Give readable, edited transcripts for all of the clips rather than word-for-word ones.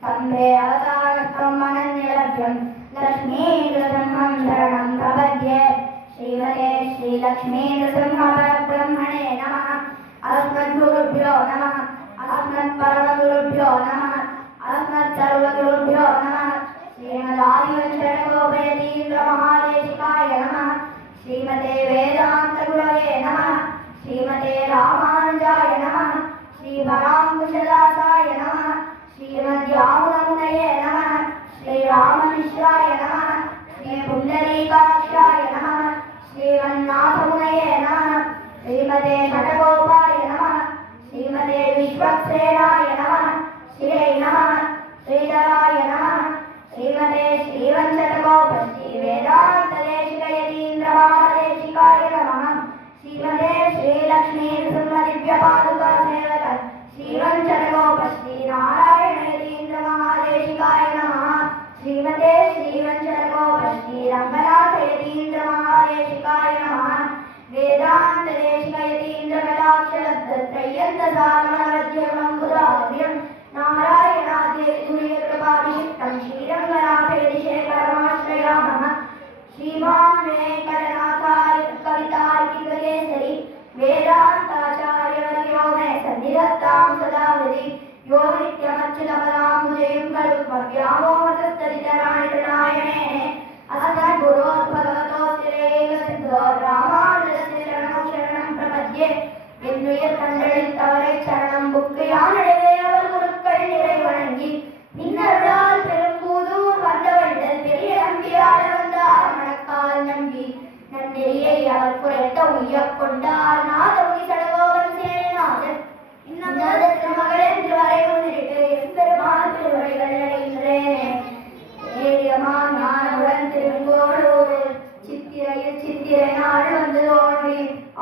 स्तंभे अवतारत्वम् अनन्यलभ्यं लक्ष्मीनृसिंहं शरणं प्रपद्ये श्रीमते श्रीलक्ष्मीनृसिंहपरब्रह्मणे नमः। अस्मद्गुरुभ्यो नमः। अस्मत्परमगुरुभ्यो नमः। अस्मत्सर्वगुरुभ्यो नमः। श्रीमदादिवञ्चनकोपयतीन्द्रमहादेशिकाय नमः। श्रीमते वेदान्तगुरवे नमः। श्रीमते रामानुजाय नमः। श्रीपराङ्कुशदासाय नमः। श्रीमद्यामुनमुनये नमः। श्रीराममिश्राय नमः। श्रीपुण्डरीकाक्षाय नमः। श्रीमन्नाथमुनये नमः। श्रीमते षट्कोपाय नमः। श्रीमते विश्वक्सेनाय नमः। श्रीयै नमः। श्रीधराय नमः। श्रीमते श्रीवञ्चटकोप श्रीवेदान्तदेशिकयतीन्द्रमहादेशिकाय नमः। श्रीमते श्रीलक्ष्मीनृसिंहदिव्यपादुकासेवक श्रीवञ्चटकोप श्रीनारायणयतीन्द्रमहादेशिकाय नमः। श्रीमते श्रीवञ्चटकोप श्रीरङ्गनाथयतीन्द्रमहादेशिकाय नमः। वेदान्तदेशिकयतीन्द्रकटाक्षलब्धत्रय्यन्तसारमणवद्यमङ्गुराग्र्यं नारायणाद्यैतुर्यकृपाभिषिक्तं श्रीरङ्गनाथयतिशेखरमाश्रयामः। श्रीमान् वेङ्कटनाथार्य कवितार्किककेसरी वेदान्ताचार्यवर्यो मे सन्निधत्तां सदा हृदि यो नित्यमच्युतपदाम्बुजयुग्मरुक्मव्यामोहतस्तदितराणि तृणायणे अस्मद्गुरोर्भगवतोऽस्तिरेव सिद्धो रामानुजस्य चरणौ शरणं प्रपद्ये என்னுயிர் கண்டளித்தவரை சரணம் புக்கு யானடைவே அவர் குருக்கள் நிறை வணங்கி இன்னருளால் பெரும்பூதூர் வந்தவர்கள் பெரிய நம்பியார் வந்தார் மணக்கால் நம்பி நன்னெறியை அவர் குறைத்த உய்யக் கொண்டார் நாதமுனி சடகோபன் சேனாதன் இன்னதற்கு மகள் என்று வரை முன்னிட்டு எம்பெருமான் திருவரைகள் அடைகின்றேனே ஏரியமா ஞானமுடன் திருங்கோடு சித்திரையில் சித்திரை நாள் வந்து தோன்றி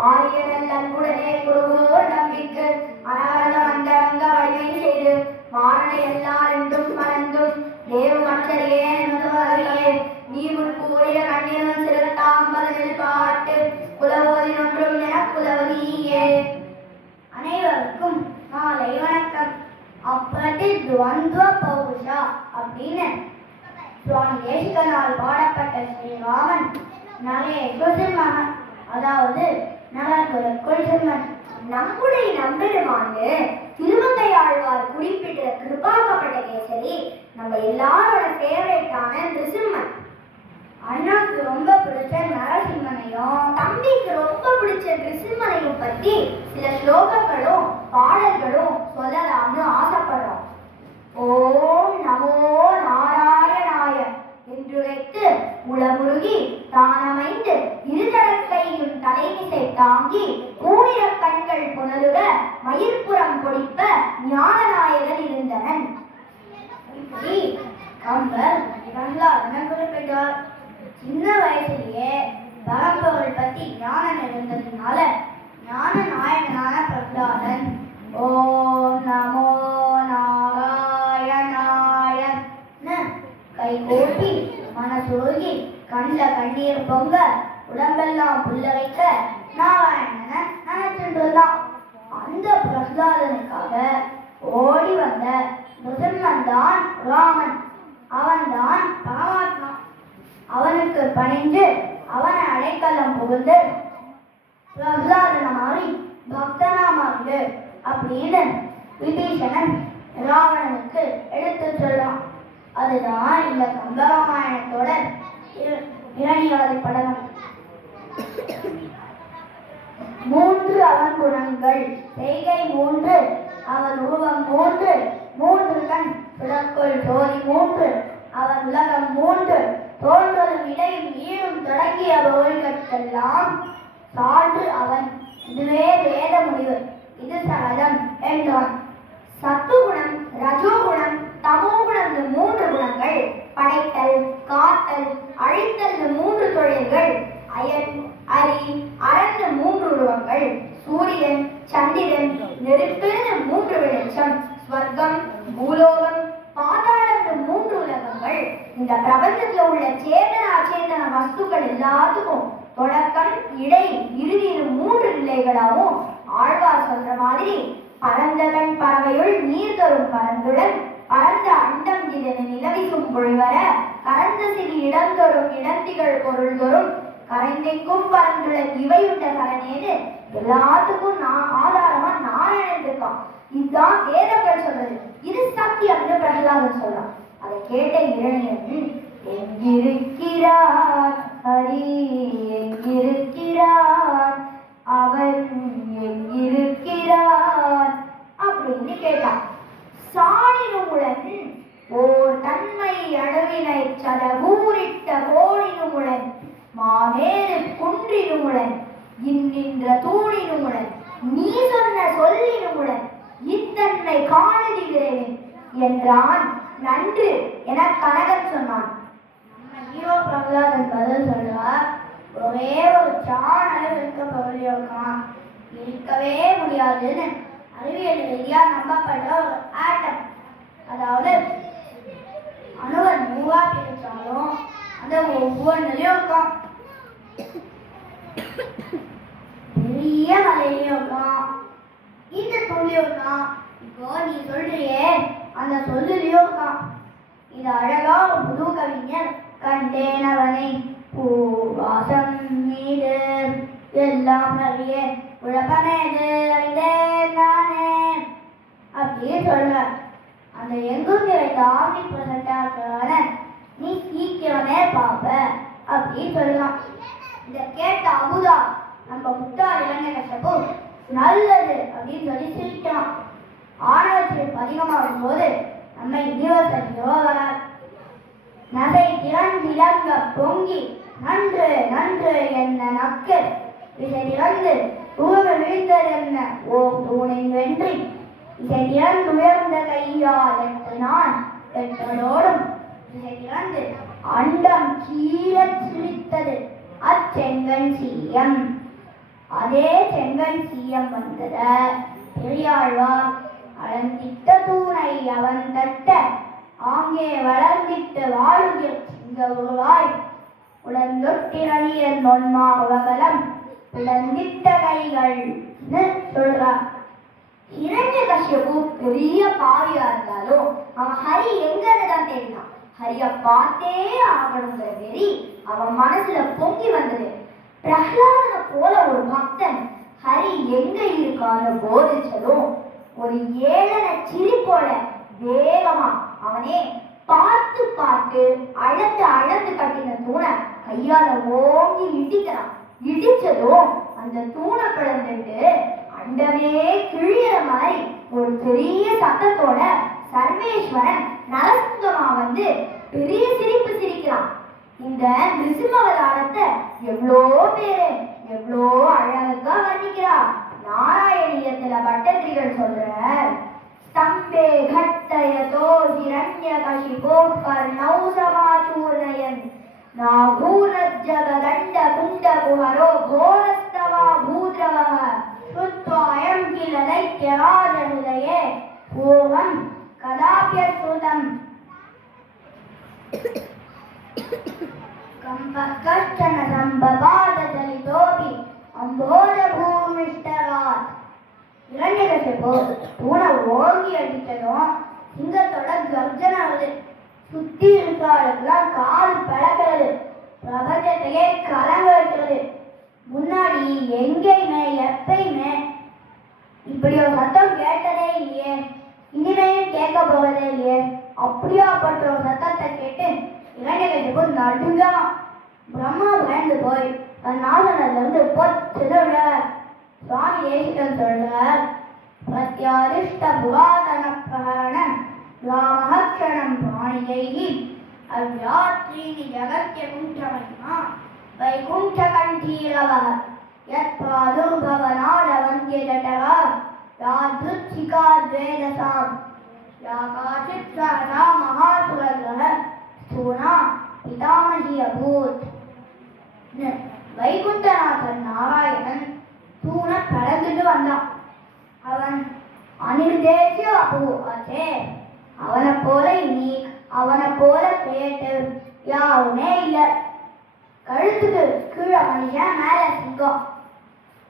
ஆரியனல் அன்புடனே குருவோர் நம்பிக்கு அனாரத மந்தரங்க வழிமை செய்து மாறனை எல்லார் என்றும் மறந்தும் தேவு மற்றறியே என்பதுவரையே நீ முன் கூறிய கண்ணியவன் சிறுத்தாம்பதில் பாட்டு குலவோதின் ஒன்றும் என குலவதியே. அனைவருக்கும் மாலை வணக்கம். அப்ரதி துவந்துவ பௌருஷா அப்படின்னு சுவாமி தேசிகனால் பாடப்பட்ட ஸ்ரீராமன் நகேஸ்வர சிம்மன், அதாவது நகர்புறக்குள் சிம்மன். நம்முடைய நம்பெருமான்னு திருமங்கையாழ்வார் குறிப்பிட்ட கிருபாகப்பட்ட கேசரி நம்ம எல்லாரோட ஃபேவரேட்டான நிருசிம்மன். அண்ணாக்கு ரொம்ப பிடிச்ச நரசிம்மனையும் தம்பிக்கு ரொம்ப பிடிச்ச நிருசிம்மனையும் பத்தி சில ஸ்லோகங்களும் பாடல்களும் சொல்லலாம்னு ஆசைப்படுறோம். ஓம் நமோ நாராயணாய என்றுரைத்து உளமுருகி தானமைந்து இருதடக்கையும் தலைமிசை தாங்கி பூனிர கண்கள் புனலுக மயிர்புறம் பொடிப்ப ஞானநாயகன் இருந்தனன். இப்படி கம்பர் பிரகலாதன் குறிப்பிட்டார். சின்ன வயசுலயே பரம்பொருள் பத்தி ஞானம் இருந்ததுனால ஞான நாயகனான பிரகலாதன் ஓம் நமோ நாராயணாயன்னு கை கோப்பி மனசுருகி கண்ட கண்ணீர் பொங்க உடம்பெல்லாம் புல்ல வைக்க நாராயணனை நினைச்சுட்டுதான். அந்த பிரகலாதனுக்காக ஓடி வந்த நிருசிம்மன் தான் ராமன். அவன்தான் பரமாத்மா. அவனுக்கு பணிந்து அவனை அடைக்கலம் புகுந்து பிரகலாதன மாதிரி பக்தனா மாறு அப்படின்னு விபீஷணன் ராவணனுக்கு எடுத்து சொல்றான். அதுதான் இந்த கம்பராமாயணத்தோட இரணியாதி படலம். 3 அவன் குணங்கள், செய்கை 3, அவன் உருவம் 3, 3 கண், சுடற்குள் ஜோதி 3, அவன் உலகம் 3, தோன்றும் இடையும் ஈடும் தொடங்கிய பொருள்கட்கெல்லாம் சான்று அவன். இதுவே வேத முடிவு, இது சகஜம் என்றான். சத்துகுணம், ரஜோகுணம், தமோகுணம் 3 குணங்கள், படைத்தல், காத்தல், அழித்தல் 3 தொழில்கள், அயன், அரி, அரண் 3 உருவங்கள், சூரியன், சந்திரன், நெருப்பு 3 வெளிச்சம், ஸ்வர்க்கம், பூலோகம், பாதாளம் 3 உலகங்கள். இந்த பிரபஞ்சத்துல உள்ள சேதன அச்சேதன வஸ்துக்கள் எல்லாத்துக்கும் தொடக்கம் இடை இறுதி 3 நிலைகளாகவும் ஆழ்வார் சொல்ற மாதிரி பரந்ததன் பறவையுள் நீர் தரும் பரந்துடன் பரந்த அண்டம் இதனை நிலவிக்கும் பொழிவர கரந்த சிறு இடந்தொரும் இடந்திகள் பொருள் தரும் கரைந்தெங்கும் பரந்துடன் இவையுண்ட கரனேது எல்லாத்துக்கும் ஆதாரமா நாராயணன் இருக்கான். இதுதான் வேதங்கள் சொல்றது. இது சத்தியம்னு பிரகலாதன் சொல்றான். அதை கேட்ட இரணியன் எங்கிருக்கிறார் ஹரி எங்கிருக்கிறார் அவன் எங்கிருக்கிறார் அப்படின்னு கேட்டான். சாணினுமுடன் ஓர் தன்மை அணுவினை சதகூரிட்ட கோழினுமுடன் மாமேறு குன்றினுமுடன் இன்னின்ற தூணினுமுடன் நீ சொன்ன சொல்லினுமுடன் இத்தன்மை காணுகிறேன் என்றான். நன்று என கனகன் சொன்னான். ஹீரோ பிரகலாதன் பதில் சொல்றார், ஒரே ஒரு சான் அளவு இருக்க பகுதியோகம் இருக்கவே முடியாதுன்னு அறிவியல் ரீதியா நம்பப்படுற ஒரு ஆட்டம். அதாவது அணுவை 100 பிரிச்சாலும் அந்த ஒவ்வொன்றுலயும் இருக்கும். பெரிய மலையிலயும் இருக்கும், இந்த துள்ளியும் இருக்கும். இப்போ நீ சொல்றியே அந்த சொல்லுலயும் இருக்கான். இது அழகா ஒரு புது கவிஞர் கண்டேனவனை பூவாசம் மீது எல்லாம் அறிய உழப்பனேது அறிந்தேன் நானே அப்படின்னு சொல்ற. அந்த எங்கும் நிறைந்த ஆதி பிரசண்டான நீ சீக்கிரமே பார்ப்ப அப்படின்னு சொல்லலாம். இதை கேட்ட அபுதா நம்ம முட்டாள் இளைஞரசப்போ நல்லது அப்படின்னு சொல்லி சிரிக்கலாம். ஆணவத்தில் அதிகமாகும் போது நம்ம யூனிவர்சிட்டியோ வராது. நகை திறந்திலங்க பொங்கி நன்று நன்று என்ன நக்கு இசை திறந்து உருவ விழுந்தது என்ன ஓ தூணின் வென்றி இசை திறந்து உயர்ந்த கையால் என்று நான் பெற்றோடும் இசை திறந்து அண்டம் கீழ சிரித்தது அச்செங்கன் சீயம். அதே செங்கன் சீயம் வந்தத பெரியாழ்வார் அளந்திட்ட தூணை அவன் தட்ட ஆங்கே வளர்ந்திட்டு வாழுகிற சிங்க உருவாய் உடந்தொட்டின் நொன்மா உலகலம் உடந்திட்ட கைகள்னு சொல்றார். இரண்யகசிபு பெரிய பாவியா இருந்தாலும் அவன் ஹரி எங்கன்னு தான் தேடினான். ஹரிய பார்த்தே ஆகணுங்கிற வெறி அவன் மனசுல பொங்கி வந்தது. பிரகலாதனை போல ஒரு பக்தன் ஹரி எங்க இருக்கான்னு போதிச்சதும் ஒரு ஏளன சிரிப்போட வேகமா அவனே பார்த்து பார்த்து அளந்து அளந்து கட்டின தூணை கையால ஓங்கி இடிக்கிறான். இடிச்சதும் அந்த தூணை பிளந்துட்டு அண்டமே கிழியிற மாதிரி ஒரு பெரிய சத்தத்தோட சர்வேஸ்வரன் நரசிங்கமா வந்து பெரிய சிரிப்பு சிரிக்கிறான். இந்த நிருசிம்மவதாரத்தை எவ்வளோ பேரு எவ்வளோ அழகா வர்ணிக்கிறா. நாராயணியத்துல பட்டத்திரிகள் சொல்ற ஸ்தம்பே கட்டயதோ ஹிரண்யகசிபோ கர்ணௌ சமாசூர்ணயன் நாகூரஜ்ஜகதண்ட குண்டகுஹரோ கோரஸ்தவா பூத்ரவஹ ஸ்ருத்வாயம் கில தைத்யராஜஹிருதயே பூர்வம் கதாப்யஸ்ருதம் கம்பகஷ்டன சம்பபாத ஜலிதோபி அம்போத பூமிஷ்டராத். இரண்யகசிபு தூணை ஓங்கி அடித்ததும் சிங்கத்தோட கர்ஜனை வருது. சுத்தி இருக்கிறவர்களுக்கெல்லாம் கால் பழக்கிறது, பிரபஞ்சத்தையே கலங்க வைக்கிறது. முன்னாடி எங்கேயுமே எப்பயுமே இப்படி ஒரு சத்தம் கேட்டதே இல்லையே, இனிமேல் கேட்க போவதே இல்லையே. அப்படியாப்பட்ட ஒரு சத்தத்தை கேட்டு இரண்யகசிபு நடுங்கான். பிரம்மா பயந்து போய் தன் ஆசனத்துல இருந்து பொத்துன்னு விழ. சுவாமி தேசிகன் சொல்றார், பிரத்யாதிஷ்ட புராதன பிரகரணம் ராமஹக்ஷணம் பிராணியைஹி அவ்யாத்ரீனி ஜகத்ய குண்டமஹிமா வைகுண்ட கண்டீரவஹ யத் பாதுர்பவநாத வந்திய ஜடவா யாத்ருச்சிகா துவேதசாம் யாகாசித் சஹதா மகாசுரகிரஹ ஸ்தூனா பிதாமஹி அபூத். வைகுண்டநாதன் நாராயணன் தூணை கடந்துட்டு வந்தான். அவன் அனிர்தேசிய அபூ ஆச்சே. அவனை போல இனி அவனை போல பேட்டு யாருமே இல்லை. கழுத்துக்கு கீழே மனுஷன், மேல சிங்கம்.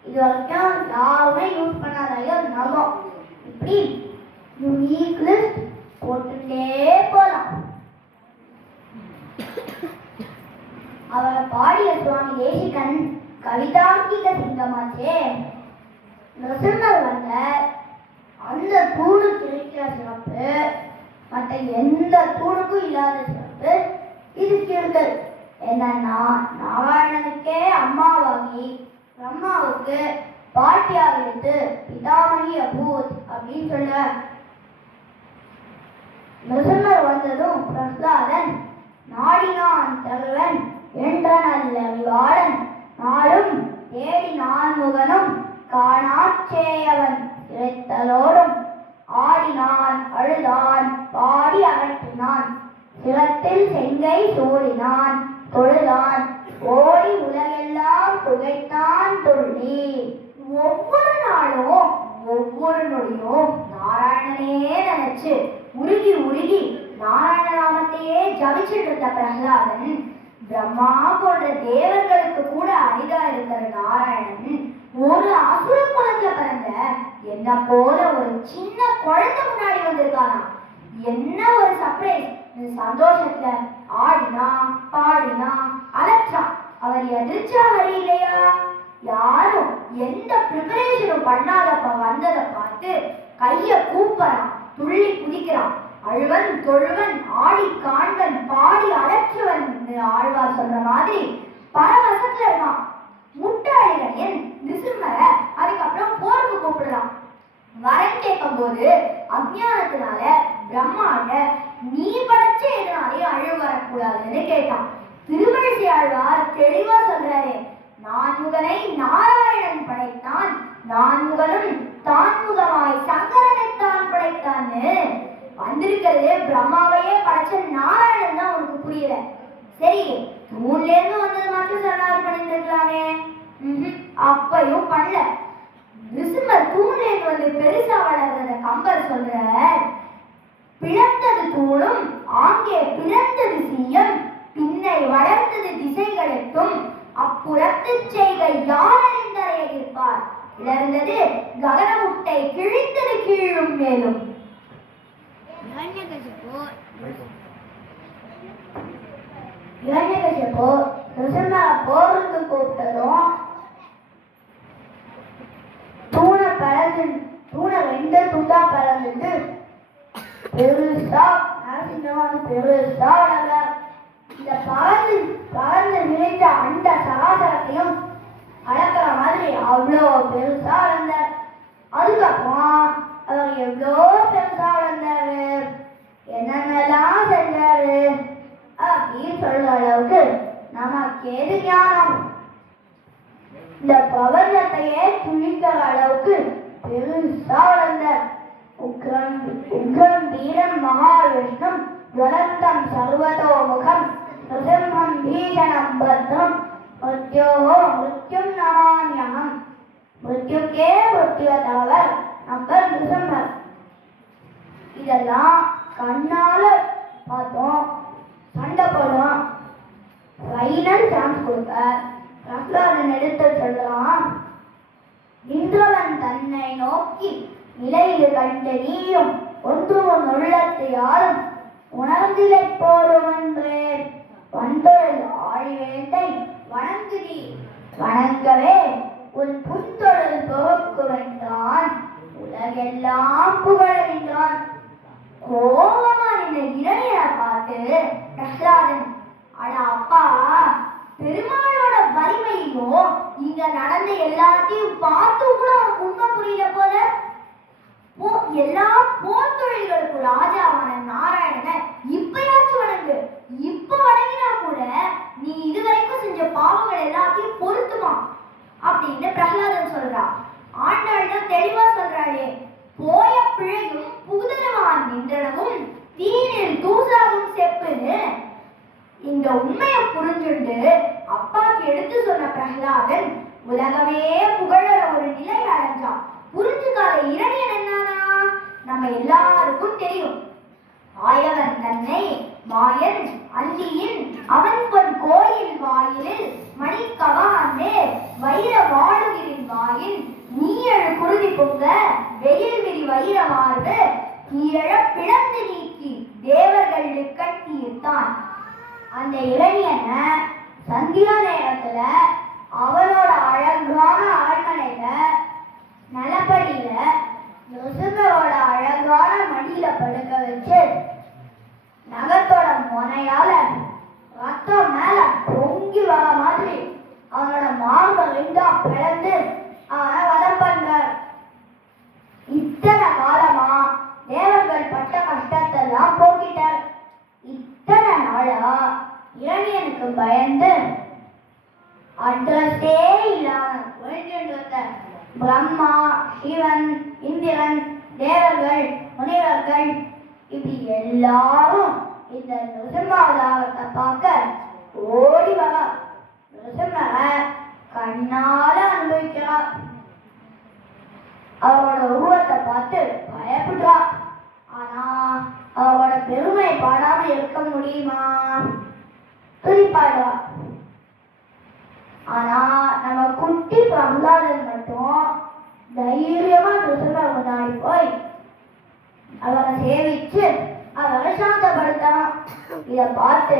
இது வரைக்கும் யாருமே யூஸ் பண்ணாத நகம். இப்படி யூனிக் லிஸ்ட் போட்டுட்டே போலாம். அவர் பாடிய சுவாமி தேசிகன் கவிதாங்கிக சிங்கமாச்சே. நரசிம்மர் வந்த அந்த தூணுக்கு இருக்கிற சிறப்பு மற்ற எந்த தூணுக்கும் இல்லாத சிறப்பு இதுக்கு இருந்தது. என்னன்னா, நாராயணனுக்கே அம்மாவாகி பிரம்மாவுக்கு பாட்டியாக இருந்து பிதாமகி அபூத் அப்படின்னு சொல்ல. நரசிம்மர் வந்ததும் பிரஹ்லாதன் நாடினான் தகவன் என்ற நல்ல விவாடன் நாளும் தேடி நான்முகனும் காணாச்சேயவன் இறைத்தலோடும் ஆடினான் அழுதான் பாடி அகற்றினான் சிரத்தில் செங்கை சூடினான் தொழுதான் ஓடி உலகெல்லாம் புகைத்தான் துள்ளி. ஒவ்வொரு நாளும் ஒவ்வொரு நொடியும் நாராயணனே நினைச்சு உருகி உருகி நாராயண நாமத்தையே ஜபிச்சுட்டு இருந்த பிரகலாதன் பிரம்மா போன்ற தேவர்களுக்கு கூட அரிதா இருக்கிற நாராயணன் ஒரு அசுர குலத்துல பிறந்த என்ன போல ஒரு சின்ன குழந்தை முன்னாடி வந்திருக்கானா. என்ன ஒரு சர்ப்ரைஸ்! சந்தோஷத்துல ஆடினா பாடினா அலற்றான். அவர் எதிர்ச்சா வரி இல்லையா? யாரும் எந்த ப்ரிப்பரேஷனும் பண்ணாதப்ப வந்ததை பார்த்து கைய கூப்பறான், துள்ளி குதிக்கிறான். அழுவன் தொழுவன் ஆடி காண்பன் பாடி அலற்றுவன் ஆழ்வார் சொல்ற மாதிரி பரவசத்துல இருக்கான். முட்டாளிகன் நிருசிம்மர அதுக்கப்புறம் போருக்கு கூப்பிடுறான். வரன் கேட்கும் போது அஞ்ஞானத்தினால பிரம்மாண்ட நீ படைச்ச எதனாலே அழிவு வரக்கூடாதுன்னு கேட்டான். திருமழிசை ஆழ்வார் தெளிவா சொல்றாரு, நான்முகனை நாராயணன் படைத்தான், நான்முகனும் தான்முகமாய் சங்கரனைத்தான் படைத்தான்னு. வந்திருக்கிறது பிரம்மாவையே படைச்ச நாராயணன் தான் உனக்கு புரியல. சரி, தூண்ல இருந்து வந்தது மட்டும் சரணாகதி பண்ணிருக்கலாமே. அப்பையும் பண்ணல. நிருசிம்மர் தூண்ல இருந்து வந்து பெருசா வளர்றத கம்பர் சொல்ற, பிளந்தது தூணும் ஆங்கே பிறந்தது சீயம் பின்னை வளர்ந்தது திசைகளுக்கும் அப்புறத்து செய்கை யாரறிந்தறைய இருப்பார். இழந்தது ககன முட்டை கிழிந்தது கீழும் மேலும். நிருசிம்மரை போருக்கு கூப்பிட்டதும் தூணை ரெண்டு துண்டா பிளந்துட்டு பெருசா நரசிம்மன் பெருசா இந்த பறந்து நினைத்த அந்த சராசரத்தையும் அளக்கிற மாதிரி அவ்வளோ பெருசா வளர்ந்தார். அதுக்கப்புறம் அவர் எவ்வளோ பெருசா வளர்ந்தாரு, என்னென்னலாம் செஞ்சாரு அப்படின்னு சொல்ற அளவுக்கு நமக்கு எது ஞானம்? இந்த பிரபஞ்சத்தையே துணிக்கிற அளவுக்கு பெருசா வளர்ந்தார். உக்ரம் வீரம் மகாவிஷ்ணும் ஜலந்தம் சர்வதோமுகம் நிருசிம்மம் பீஷணம் பத்ரம் மிருத்யோஹோ மிருத்யும் நமாம்யஹம். மிருத்யுக்கே மிருத்யுவதாவர் நம்பர் நிருசிம்மர். இதெல்லாம் கண்ணால பார்த்தோம். சண்டை போடும் ஃபைனல் சான்ஸ் கொடுக்க பிரஹ்லாதன் எடுத்து சொல்றான், நின்றவன் தன்னை நோக்கி நிலையில் கண்டு நீயும் ஒன்று உன் உள்ளத்து யாரும் உணர்ந்திலை போடுவன்றே வந்தொழில் ஆழிவேண்டை வணங்குதி வணங்கவே உன் புத்தொழில் புகக்குவென்றான் உலகெல்லாம் புகழ்கின்றான். கோபமா நின்ற இளைஞரை பார்த்து பிரஹ்லாதன், அட அப்பா, பெருமாளோட வலிமையோ இங்க நடந்த எல்லாத்தையும் பார்த்து கூட உனக்கு உண்மை புரியல போல. எல்லா போர் தொழில்களுக்கு ராஜாவான நாராயணனை இப்பயாச்சும் வணங்கு. இப்ப வணங்கினா கூட நீ இதுவரைக்கும் செஞ்ச பாவங்கள் எல்லாத்தையும் பொருத்துமா அப்படின்னு பிரஹ்லாதன் சொல்றா. ஆண்டாள் தான் தெளிவா சொல்றாளே, போய பிழையும் புகுதனவான் நின்றனவும் தீனில் தூசாகும் செப்புன்னு. இந்த உண்மையை புரிஞ்சுண்டு அப்பாக்கு எடுத்து சொன்ன பிரஹ்லாதன் உலகமே புகழ ஒரு நிலை அடைஞ்சான். புரிஞ்சுக்காத இரணியன் என்னன்னா, நம்ம எல்லாருக்கும் தெரியும். ஆயவன் தன்னை மாயன் அல்லியின் அவன் பொன் கோயில் வாயிலில் வைர வாழுகிரின் வாயின் நீயழு குருதி பொங்க வெயில் விரி வைர மார்பு தீயழ பிளந்து நீக்கி தேவர்கள் கட்டியிருத்தான். அந்த இளைஞனை சந்தியா நேரத்துல அவனோட அழகான அரண்மனையில நலப்படியில நொசுங்களோட அழகான மடியில படுக்க வச்சு நகத்தோட முனையால ரத்தம் மேல பொங்கி வர மாதிரி அவனோட மார்பை ரெண்டா பிளந்து அவனை வதம் பண்றார். இத்தனை காலமா தேவர்கள் பட்ட கஷ்டத்தெல்லாம் போக்கிட்டார். இத்தனை நாளா இளைஞனுக்கு பயந்து அட்ரஸே இல்லாம ஒழிஞ்சிட்டு பிரம்மா, சிவன், இந்திரன், தேவர்கள், முனிவர்கள் இப்படி எல்லாரும் இந்த நிருசிம்மாவதாரத்தை பார்க்க ஓடி வர நிருசிம்ம கண்ணால அனுபவிக்கிறார். அவரோட உருவத்தை பார்த்து பயப்படுறா. ஆனா அவரோட பெருமை பாடாம இருக்க முடியுமா? துதிப்பாடுவா. ஆனா நம்ம குட்டி பிரகலாதன் மட்டும் தைரியமா நிருசிம்ம முன்னாடி போய் அவரை சேவிச்சு அவரை சாந்தப்படுத்தான். இத பார்த்து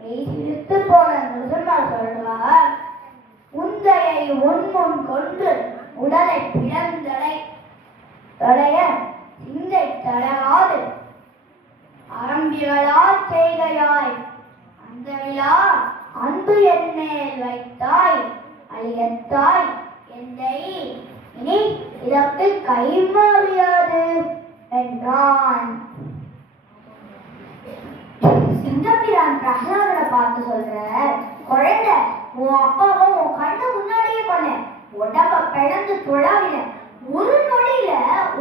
மெய் சிரித்து போன நிருசிம்ம சொல்றார், உந்தையை உன்முன் கொண்டு உடலை பிளந்தடை தடைய சிந்தை தளராது அறம்பிகளா செய்கையாய் அந்த விழா அன்பு என் மேல் வைத்தாய் அழியத்தாய் எந்தை இனி இதற்கு கைமாறியாது என்றான். சிங்கப்பிரான் பிரகலாதனை பார்த்து சொல்ற, குழந்தை உன் அப்பாவும் உன் கண்ணு முன்னாடியே பண்ணேன், உடம்ப பிளந்து தொழாவில ஒரு நொடியில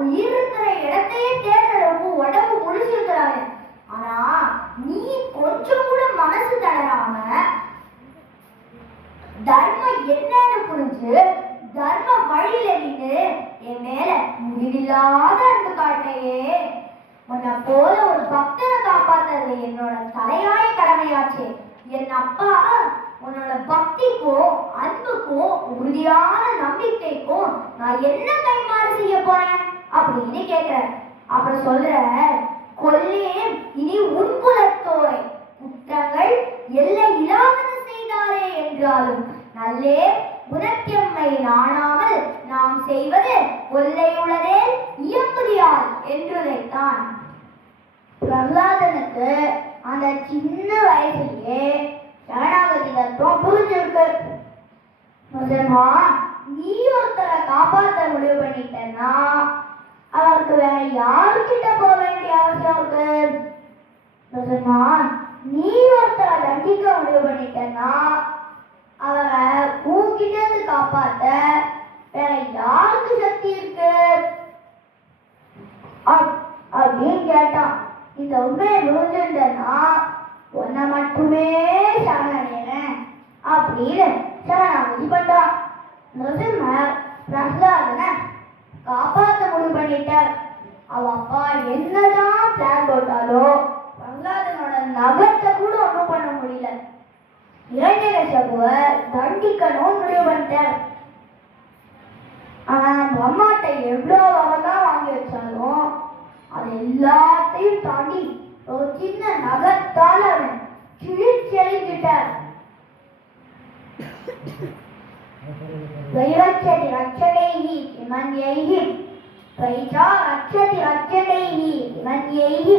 உயிர் இருக்கிற இடத்தையே தேடுற அளவுக்கு உடம்பு முடிச்சிருக்கிறாங்க. ஆனா நீ கொஞ்சம் கூட மனசு தளராம தர்மம் என்னன்னு புரிஞ்சு தர்ம வழியில நின்று என் மேல முடிவில்லாத அன்பு காட்டையே. உன்னை போல ஒரு பக்தனை காப்பாத்துறது என்னோட தலையாய கடமையாச்சு. என் அப்பா உன்னோட பக்திக்கும் அன்புக்கும் உறுதியான நம்பிக்கைக்கும் நான் என்ன கைமாறு செய்ய போறேன் அப்படின்னு கேட்கிறேன். அப்புறம் சொல்ற, கொல்லே இனி உன்புலத்தோரை குற்றங்கள் எல்லை இல்லாதது செய்தாரே என்றாலும் நல்லே உனக்கெம்மை நாணாமல் நாம் செய்வது கொல்லையுடனே இயம்புதியால் என்றுரைத்தான். பிரகலாதனுக்கு அந்த சின்ன வயசுலயே சரணாகதி தத்துவம் புரிஞ்சிருக்கு. முதல்மா நீ ஒருத்தரை காப்பாற்ற முடிவு பண்ணிட்டேன்னா அவருக்கு வேற யாருக்கிட்ட போக வேண்டிய அவசியம் இருக்கு? முதல்மா நீ ஒருத்தரை தண்டிக்க முடிவு பண்ணிட்டேன்னா அவரை உன்கிட்ட இருந்து காப்பாத்த வேற யாருக்கு சக்தி இருக்கு அப்படின்னு கேட்டான். இந்த உண்மையை புரிஞ்சுட்டேன்னா உன்னை மட்டுமே சரணடைறேன் அப்படின்னு சரணாகதி பண்றான். நிருசிம்மர் பிரகலாதனை காப்பாற்ற முடிவு பண்ணிட்டார். அவ அப்பா என்னதான் பிளான் போட்டாலோ பிரகலாதனோட நகத்தை கூட ஒன்றும் பண்ண முடியல. இரண்யகசிபுவை தண்டிக்கணும் முடிவு பண்ணிட்டார். ஆனா பிரம்மாட்ட எவ்வளவு அவதான் வாங்கி வச்சாலும் அது எல்லாத்தையும் தாண்டி ஒரு சின்ன நகத்தால் அவன் கிழிச்செறிஞ்சிட்டார். வைரச்சதி ரட்சகைஹி இமன்யைஹி வைஜா ரட்சதி ரட்சகைஹி இமன்யைஹி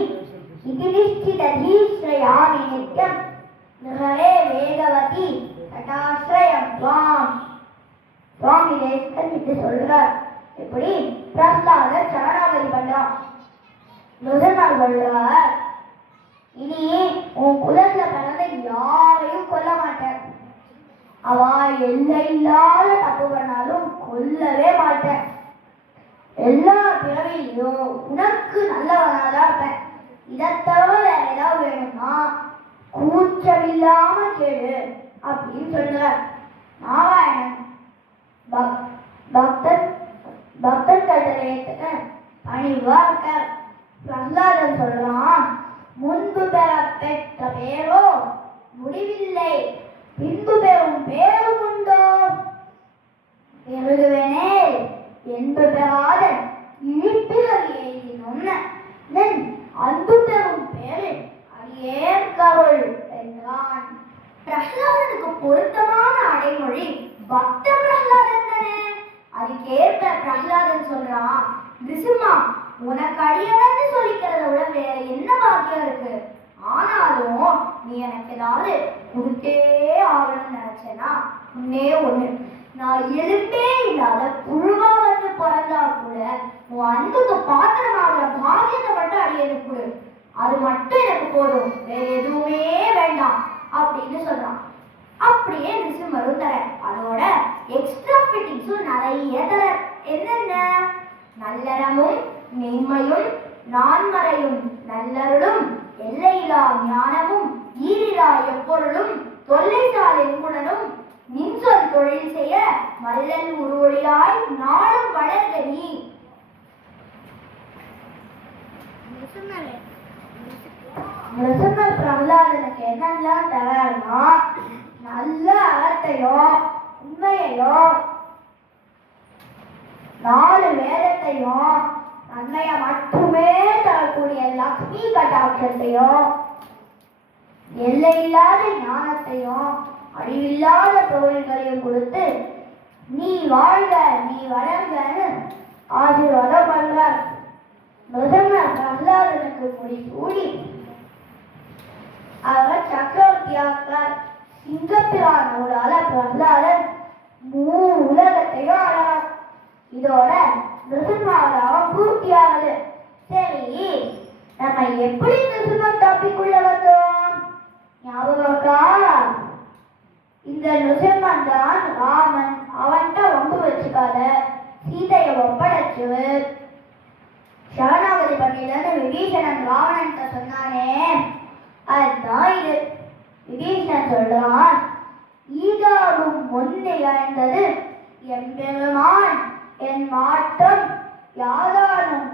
இதி நிஷ்டிததீஸ்ரயாமி நித்யம் நிகரே வேகவதி தடாஸ்ரயம் துவாம். சுவாமி தேசிகன் இது சொல்றார். இப்படி பிரகலாதர் சரணாகதி பண்றான். நிருசிம்மர் சொல்றார், இனி உன் குலத்துல பிறந்த யாரையும் கொல்ல மாட்டேன். அவ எல்லை இல்லாத தப்பு பண்ணாலும் கொல்லவே மாட்டேன். எல்லா பிறவிலையும் உனக்கு நல்லவனாதான் இருப்பேன். இதை தவிர வேற ஏதாவது வேணும்னா கூச்சமில்லாம கேளு அப்படின்னு சொல்றார். நாராயணன் பக்தர் கட்டளையத்துக்கு பணிவா இருக்கார். பிரகலாதன் சொல்றான், முன்பு பெற பெற்ற பேரோ முடிவில்லை, பின்பு பெறும் பேரும் உண்டோ. எழுதுவேனேல் என்பு பெறாதன் இழிப்பில் எழுதினும் நின் அன்பு பெறும் பேரில் அடியேற்கருள் என்றான். பிரகலாதனுக்கு பொருத்தமான அடைமொழி பக்த பிரகலாதன் தானே. அதுக்கேற்ப பிரகலாதன் சொல்றான், நிருசிம்மா, உனக்கு அடியவன்னு சொல்லிக்கிறத விட வேற என்ன பாக்கியம் இருக்கு? ஆனாலும் நீ எனக்கு ஏதாவது கொடுத்தே ஆகணும்னு நினைச்சேன்னா ஒன்னே ஒண்ணு, நான் எலும்பே இல்லாத புழுவா வந்து பிறந்தா கூட உன் அன்புக்கு பாத்திரமாகிற பாக்கியத்தை மட்டும் அடியனுக்கு கொடு. அது மட்டும் எனக்கு போதும், வேற எதுவுமே வேண்டாம் அப்படின்னு சொல்றான். அப்படியே நிருசிம்மரும் தர, அதோட எக்ஸ்ட்ரா ஃபிட்டிங்ஸும் நிறைய தர. என்னென்ன? நல்லறமும் மெய்மையும் நான்மறையும் நல்லருளும் எல்லையிலா ஞானமும் ஈரிலா எப்பொருளும் தொல்லைசால் எங்குணனும் நின்சொல் தொழில் செய்ய மல்லல் உருவொளியாய் நாளும் வளர்க நீ. நிருசிம்மர் பிரகலாதனுக்கு என்னெல்லாம் தராருன்னா, நல்ல அறத்தையோ உண்மையையோ 4 வேதத்தையும் நன்மையை மட்டுமே தரக்கூடிய லக்ஷ்மி கட்டாட்சத்தையும் எல்லையில்லாத ஞானத்தையும் அழிவில்லாத தொழில்களையும் கொடுத்து நீ வாழ்க நீ வளர்கன்னு ஆசீர்வாதம் பண்றார். நிருசிம்மர் பிரகலாதனுக்கு முடி சூடி அவர் சக்கரவர்த்தியாக்கார். சிங்கப்பிரான் நூலால பிரகலாதன் உலகத்தையும் ஆளலாம். இதோட நிருசிம்மாவதாரம் பூர்த்தியாகுது. சரி, நம்ம எப்படி நிருசிம்மர் டாபிக் உள்ள வந்தோம்? ஞாபகம் இருக்கா? இந்த நிருசிம்மன் தான் ராமன் அவன்கிட்ட வம்பு வச்சுக்காத, சீதையை ஒப்படைச்சு சரணாகதி பண்ணிடன்னு விபீஷணன் ராவணன்கிட்ட சொன்னானே, அதுதான் இது. விபீஷணன் சொல்றான், ஈதாவும் முன்னிகழ்ந்தது எம்பெருமான் என் மாற்றம் யாதானும்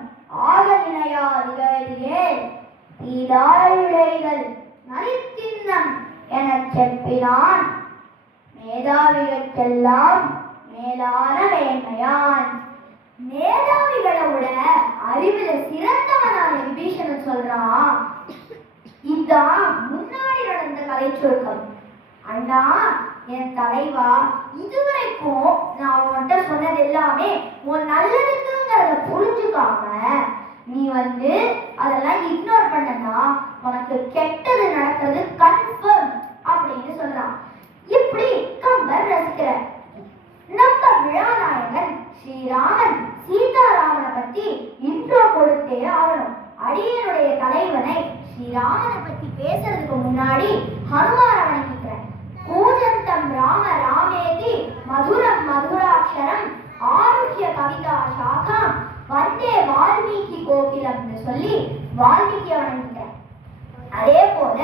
ஆக நினையாதிகே தீதாயுடைகள் நரித்தின்னம் எனச் செப்பினான் மேதாவிகளுக்கெல்லாம் மேலான வேண்மையான். மேதாவிகளை விட அறிவுல சிறந்தவனான விபீஷணன் சொல்றான், இதுதான் முன்னாடி நடந்த கலை சுருக்கம். அண்ணா என் தலைவா, இதுவரைக்கும் நான் உன்கிட்ட சொன்னது எல்லாமே உன் நல்லதுக்குங்கிறத புரிஞ்சுக்காம நீ அதெல்லாம் இக்னோர் பண்ணனா உனக்கு கெட்டது நடக்கிறது கன்ஃபார்ம் அப்படின்னு சொல்றான். இப்படி கம்பர் ரசிக்கிற நம்ம விழாநாயகன் ஸ்ரீராமன் சீதாராமனை பத்தி இன்ட்ரோ கொடுத்தே ஆகணும். அடியனுடைய தலைவனை ஸ்ரீராமனை பத்தி பேசுறதுக்கு முன்னாடி ஹனுமார வணங்கிக்கிறேன். கூஜந்தம் ராம ராமேதி மதுரம் மதுராட்சரம் ஆருஷ்ய கவிதா சாகம் வந்தே வால்மீகி கோகிலம்னு சொல்லி வால்மீகியை வணங்கிக்கிறேன். அதே போல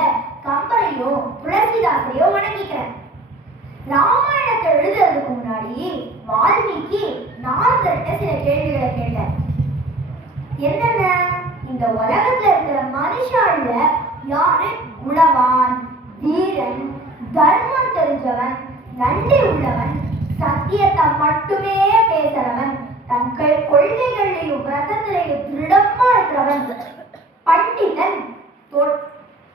கம்பரையும் துளசிதாசரையும் வணங்கிக்கிறேன். ராமாயணத்தை எழுதுறதுக்கு முன்னாடி வால்மீகி நாரதர்கிட்ட சில கேள்விகளை கேட்டார். என்னென்ன? இந்த உலகத்துல இருக்கிற மனுஷால யாரு குணவான், வீரன், தர்மம் தெரிஞ்சவன், நன்றி உள்ளவன், சத்தியத்தை மட்டுமே பேசுறவன், தன் கொள்கைகளையும் விரதத்திலையும் திருடமா இருக்கிறவன், பண்டிதன்,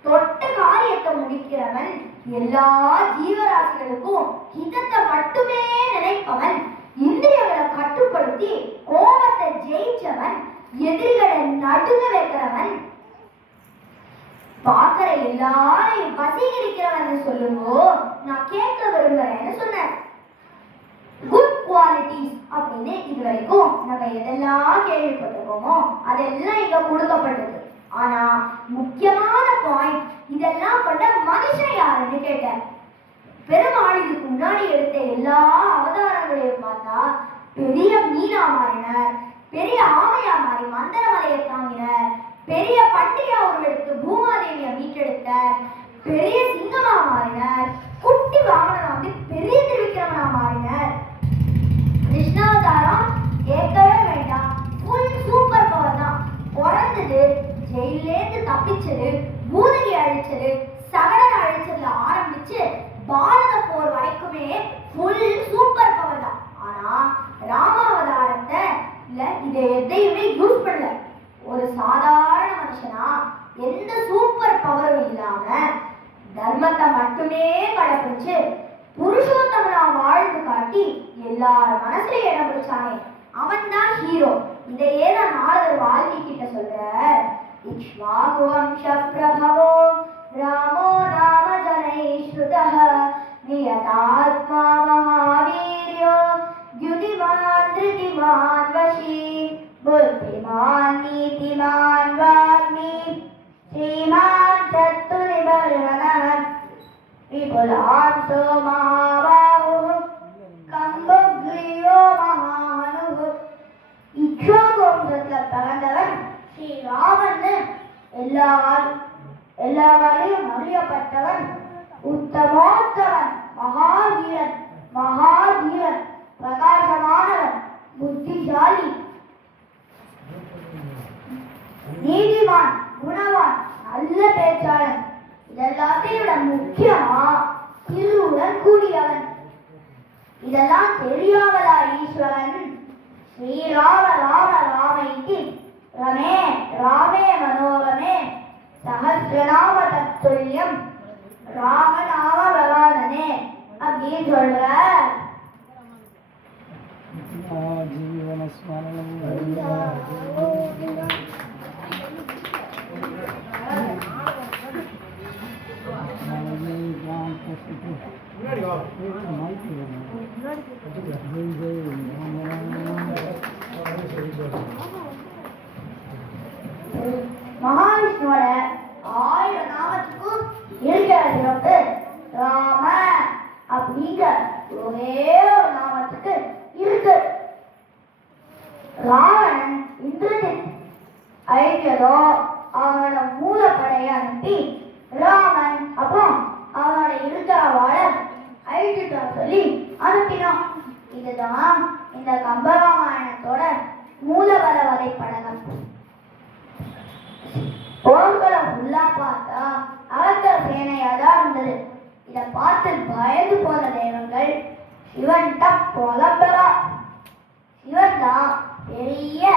தொட்ட காரியத்தை முடிக்கிறவன், எல்லா ஜீவராசிகளுக்கும் ஹிதத்தை மட்டுமே நினைப்பவன், இந்திரியங்களை கட்டுப்படுத்தி கோபத்தை ஜெயிச்சவன், எதிரிகளை நடுங்க வைக்கிறவன், பார்க்கிற எல்லாரையும் வசீகரிக்கிறவன் சொல்லுவோ நான் கேட்க விரும்புறேன்னு சொன்னேன். குட் குவாலிட்டிஸ் அப்படின்னு இது வரைக்கும் நம்ம எதெல்லாம் கேள்விப்பட்டிருக்கோமோ அதெல்லாம் இங்க கொடுக்கப்பட்டிருக்கு. ஆனா முக்கியமான பாயிண்ட், இதெல்லாம் கொண்ட மனுஷன் யாருன்னு கேட்டேன். பெருமாள் இதுக்கு முன்னாடி எடுத்த எல்லா அவதாரங்களையும் பார்த்தா பெரிய மீனா மாறினார், பெரிய ஆமையா மாறி மந்தரமலையை தாங்கினார், பெரிய பண்டிகா உருவெடுத்து பூமாதேவியை மீட்டெடுத்தார், பெரிய சிங்கமா மாறினார், குட்டி வாகனம் பெரிய திருவிக்கிரமனா மாறினார். கிருஷ்ணாவதாரம் கேட்கவே வேண்டாம், ஃபுல் சூப்பர் பவர் தான். பிறந்தது, ஜெயிலேருந்து தப்பிச்சது, பூதகி அழிச்சது, சகடனை அழிச்சதுல ஆரம்பிச்சு பாரத போர் வரைக்குமே ஃபுல் சூப்பர் பவர் தான். ஆனா மட்டுமே கடைப்பிடிச்சு புருஷோத்தமனா வாழ்ந்து காட்டி எல்லார் மனசுலயும் இடம் பிடிச்சானே அவன் தான் ஹீரோ. இதையே தான் நாரதர் வால்மீகி கிட்ட சொல்றார். இக்ஷ்வாகு வம்ச பிரபவோ ராமோ நாம ஜனைஸ்ருதः நியதாத்மா மகாவீர்யோ த்யுதிமான் த்ருதிமான் வஷி புத்திமான் நீதிமான் வாக்மி ஸ்ரீமான் சத்துரிபர்வணः விபுலாம்சோ மகாபாஹுः கம்பக்ரீவோ மகானுः. இக்ஷ்வாகு வம்சத்துல பிறந்தவன் ஸ்ரீராமன். எல்லாராலையும் அறியப்பட்டவன், உத்தமோத்தவன், மகாதீரன், பிரகாசமானவன், புத்திசாலி, நீதிமான், குணவான், நல்ல பேச்சாளன். இதெல்லாத்தையும் விட முக்கியமா திருவுடன் கூடியவன். இதெல்லாம் தெரியாமலா ஈஸ்வரன் ஸ்ரீராம ராம ராமைக்கு ரமே ராமே மனோரமே சஹஸ்ரநாம தத்துல்யம் ராமநாம வராதனே அப்படின்னு சொல்ற. ஜீவன ஸ்மரணம் மகாவிஷ்ணுவோட 1000 நாமத்துக்கும் இருக்கிற சிறப்பு ராம அப்படிங்கிற ஒரே ஒரு நாமத்துக்கு இருக்கு. ராவணன் இந்திரஜித் அழிஞ்சதோ அவனோட மூலப்படையை அனுப்பி ராமன் அப்புறம் அவனோட இருக்காவாளர் அழிச்சுட்டான் சொல்லி அனுப்பினான். இதுதான் இந்த கம்பராமாயணத்தோட மூலவர வரைபடகம். போர்களை ஃபுல்லா பார்த்தா அவர்கள் சேனையாதான் இருந்தது. இதை பார்த்து பயந்து போன தெய்வங்கள் சிவன்கிட்ட புலம்புறா. சிவன் தான் பெரிய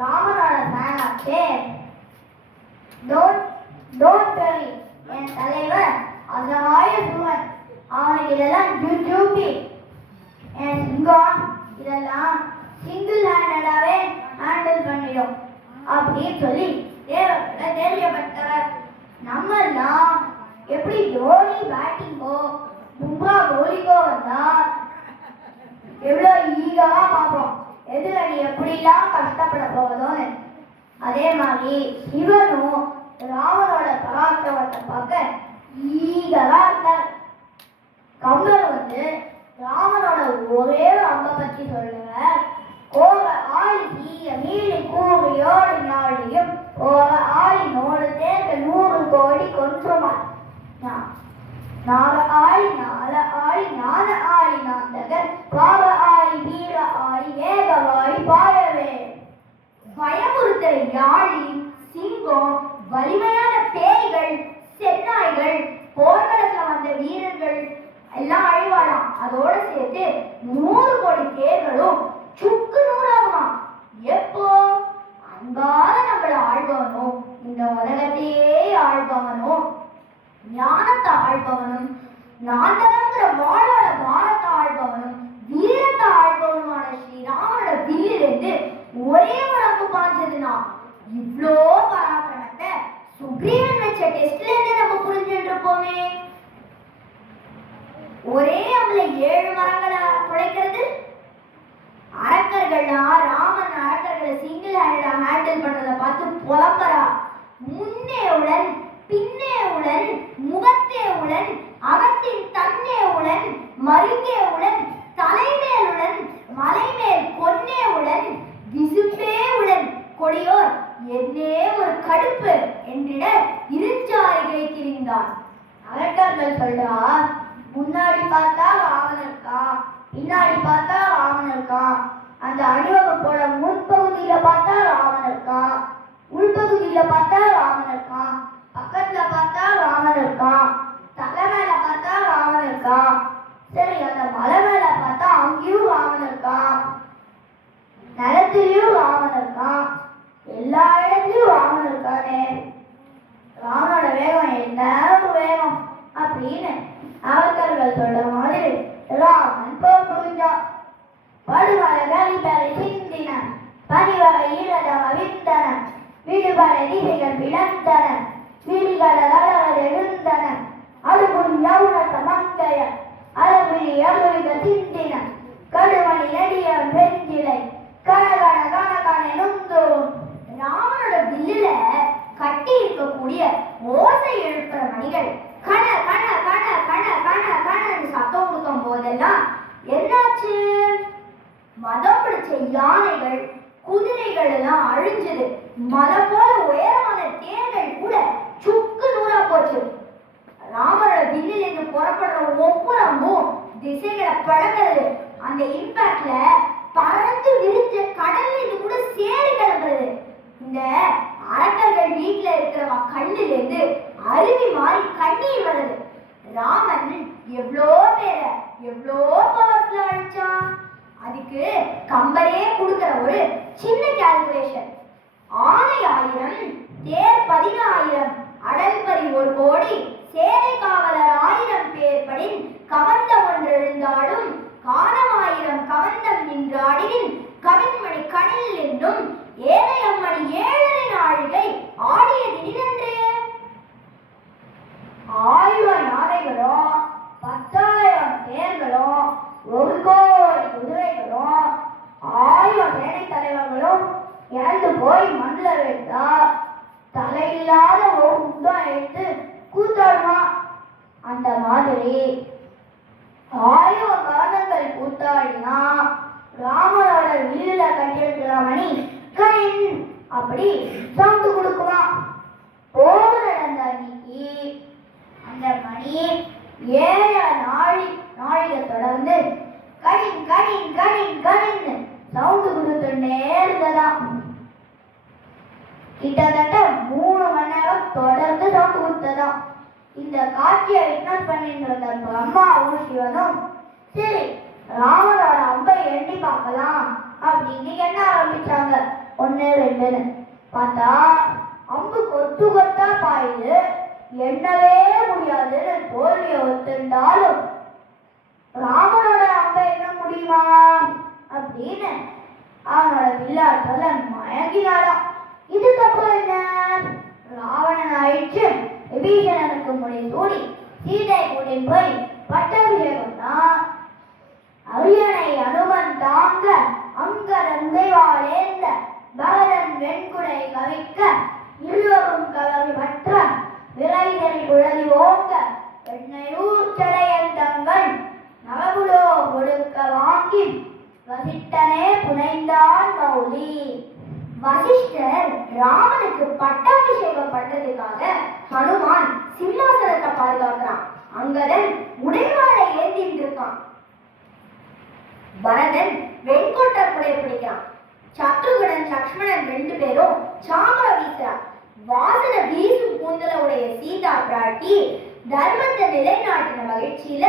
ராமனோட ஃபேனாச்சே. டோன்ட் வரி, என் தலைவர் அசகாய சிவன், அவனுக்கு இதெல்லாம் ஜூபி என் சிங்கம் இதெல்லாம் சிங்கிள் ஹேண்டடாவே ஹேண்டில் பண்ணிடும் அப்படின்னு சொல்லி தேவர்கிட்ட தெரியப்பட்டவர். நம்மெல்லாம் எப்படி தோனி பேட்டிங்கோ பும்ரா பவுலிங்கோ வந்தா எவ்வளவு ஈகவா பார்ப்போம், எதிரணி எப்படிலாம் கஷ்டப்பட போகுதோன்னு. அதே மாதிரி சிவனும் ராமனோட பராக்கிரமத்தை பார்க்க ஈகவா இருந்தார். கம்பர் ராமனோட ஒரே அம்ப பற்றி சொல்லுவார். கோவ ஆளி தீய மீறி கூறியோடு நாடியும் கோவ ஆளி நோடு தேர்க்க 100 கோடி கொன்றுமார். நாவ ஆளி நால ஆளி நாத ஆளி நாந்தகர் பாவ ஆளி வீர ஆளி ஏகவாளி பாயவே. பயமுறுத்தல் யாழி சிங்கம், வலிமையான பேய்கள், சென்னாய்கள், போர்க்களத்துல வந்த வீரர்கள் எல்லாம் அழிவாளாம். அதோட சேர்த்து 100 கோடி தேர்களும் சுக்கு நூறாகுமா. எப்போ அன்பால நம்மள ஆழ்பவனும் இந்த உலகத்தையே ஆழ்பவனும் ஞானத்தை ஆழ்பவனும் நாந்தகங்கிற வாழோட பாரத்தை ஆழ்பவனும் வீரத்தை ஆழ்பவனுமான ஸ்ரீராமனோட வில்லிலிருந்து ஒரே ஒரு அம்பு பாஞ்சதுன்னா இவ்வளோ பராக்கிரமத்தை சுக்ரீவன் வச்ச டெஸ்ட்ல இருந்து நம்ம புரிஞ்சுட்டு இருப்போமே. ஒரே அம்புல 7 மரங்களை குலைக்கிறது. அரக்கர்கள்னா ராமன் அரக்கர்களை சிங்கிள் ஹேண்டடா ஹேண்டில் பண்றதை பார்த்து புலம்பரா. முன்னே உடன் பின்னே உடன் முகத்தே உடன் அகத்தின் தன்னே உடன் மருங்கே உடன் தலைமேலுடன் மலைமேல் பொன்னே உடன் விசும்பே உடன் கொடியோர் என்னே ஒரு கடுப்பு என்றிட இருஞ்சாரிகளை திரிந்தான். அரக்கர்கள் சொல்றா, முன்னாடி பார்த்தா ராவணன் இருக்கான், பின்னாடி பார்த்தா ராவணன் இருக்கான், அந்த அணிவகுப்போட முன்பகுதியில பார்த்தா ராவணன் இருக்கான், உள்பகுதியில பார்த்தா ராவணன் இருக்கான், பக்கத்துல பார்த்தா ராவணன் இருக்கான், தலை மேல பார்த்தா ராவணன் இருக்கான், சரி அந்த மலை மேல பார்த்தா அங்கேயும் ராவணன் இருக்கான், நிலத்திலையும் ராவணன் இருக்கான், எல்லா இடத்துலயும் ராவணன் இருக்கானே, ராவனோட வேகம் என்ன வேகம் அப்படின்னு அவர்கள் சொல்ற மாதிரி ராமன் போர் புரிஞ்சான். படுமலைகள் பெறை சிந்தின, பனிவரை ஈரதம் அவிழ்ந்தன, விடுபட திசைகள் விளந்தன, விழிகள் அளவர் எழுந்தன, அதுமுன் யௌனத மங்கைய அறவிழி அருவிகள் சிந்தின, கடுமணி நெடிய வெஞ்சிலை கனகன கனகன நுந்தோம். ராமனோட வில்லுல கட்டி இருக்கக்கூடிய ஓசை எழுப்புற மணிகள் கன கன கன கன கன கனன்னு சத்தம் கொடுக்கும் போதெல்லாம் என்னாச்சு? மதம் பிடிச்ச யானைகள் குதிரைகள் எல்லாம் அழிஞ்சது. மலை போல உயரமான தேர்கள் கூட சுக்கு நூறா போச்சு. ராமரோட வில்லில் இருந்து புறப்படுற ஒவ்வொரு அம்பும் திசைகளை பழகிறது. அந்த இம்பாக்ட்ல பறந்து விரிஞ்ச கடல்ல இருந்து கூட சேரி கிளம்புறது. இந்த அரக்கர்கள் வீட்டுல இருக்கிறவா கண்ணுல இருந்து அருவி மாறி கண்ணீர் வருது. ராமன் எவ்வளோ பேரை எவ்வளோ பவர்ஃபுல்லா அழிச்சான். அதுக்கு கம்பரே கொடுக்கிற ஒரு சின்ன கால்குலேஷன். ஆனை 1000, தேர் 10000, அடல்பரி 1 கோடி, சேனை காவலர் 1000 பேர் படின் கவந்தம் ஒன்று எழுந்தாடும், காணம் 1000 கவந்தம் நின்றாடின் கவின்மணி கணில் என்னும் ஏனையம்மணி 7 நாழிகை ஆடியது நின்றே. 1000 யானைகளும் 10,000 தேர்களும் 1 கோடி குதிரைகளும் 1000 சேனை தலைவர்களும் இறந்து போய் மண்ணில வைத்தா தலையில்லாத ஒரு முத்தம் எடுத்து கூத்தாடுவான். அந்த மாதிரி 1000 காரணங்கள் கூத்தாடினா ராமனோட வீடுல கட்டியிருக்கிற மணி கணின் அப்படி சவுண்டு கொடுக்குமா. போர் நடந்த அன்னைக்கு அந்த மணி 7 நாழிகை தொடர்ந்து கணின் கணின் கணின் கணின்னு சவுண்டு கொடுத்துட்டே இருந்ததாம். கிட்டத்தட்ட 3 மணி நேரம் தொடர்ந்து சவுண்டு கொடுத்ததாம். இந்த காட்சியை விட்னஸ் பண்ணிட்டு இருந்த பிரம்மாவும் சிவனும் சரி ராமனோட அம்பை எண்ணி பார்க்கலாம் அப்படின்னு எண்ண ஆரம்பிச்சாங்க. 1 2ன்னு பார்த்தா அம்பு கொத்து கொத்தா பாயுது. எண்ணவே முடியாதுன்னு தோல்வியை ஒத்துண்டாலும் ராமனோட அம்பை எண்ண முடியுமா அப்படின்னு அவனோட வில்லாற்றல மயங்கினாலாம். இதுக்கப்புறம் என்ன? ராவணன் அழிச்சு விபீஷணனுக்கு முடி சூடி சீதை கூட்டின் போய் பட்டாபிஷேகம்னா அரியணை அனுமன் தாங்க அங்கரந்தைவாளேந்த பரதன் வெண்குடை கவிக்க இருவரும் கவரி மற்ற விரைதறி குழலி ஓங்க எண்ணெயூர் சடையன் தங்கள் நவகுலோ கொடுக்க வாங்கி வசிட்டனே புனைந்தான் மௌலி. வசிஷ்டர் ராமனுக்கு பட்டாபிஷேகம் பண்றதுக்காக ஹனுமான் சிம்மாசனத்தை பாதுகாக்கிறான். அங்கதன் உடைவாளை ஏந்திட்டு இருக்கான். பரதன் வெண்கொட்ட குடை பிடிக்கிறான். சத்ருகன் லக்ஷ்மணன் 2 பேரும் சாமர வீசுறான். வாசன வீசும் கூந்தல உடைய சீதா பிராட்டி தர்மத்தை நிலைநாட்டின மகிழ்ச்சியில